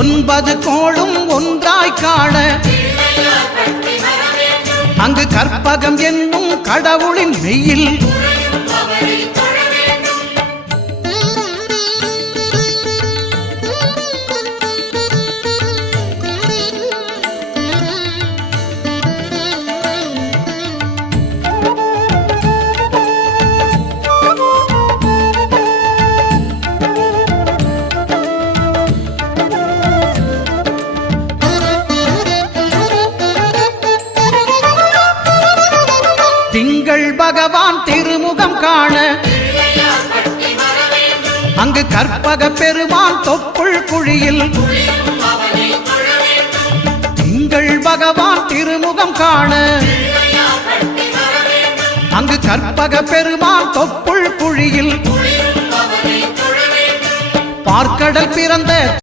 9 கோளும் ஒன்றாய் காண அங்கு கற்பகம் என்னும் கடவுளின் மெய்யில் திங்கள் பகவான் திருமுகம் காண அங்கு கற்பக பெருமான் தொப்புள் குழியில் திங்கள் பகவான் திருமுகம் காண அங்கு கற்பக பெருமான் தொப்புள் குழியில் பார்க்கடல் பிறந்த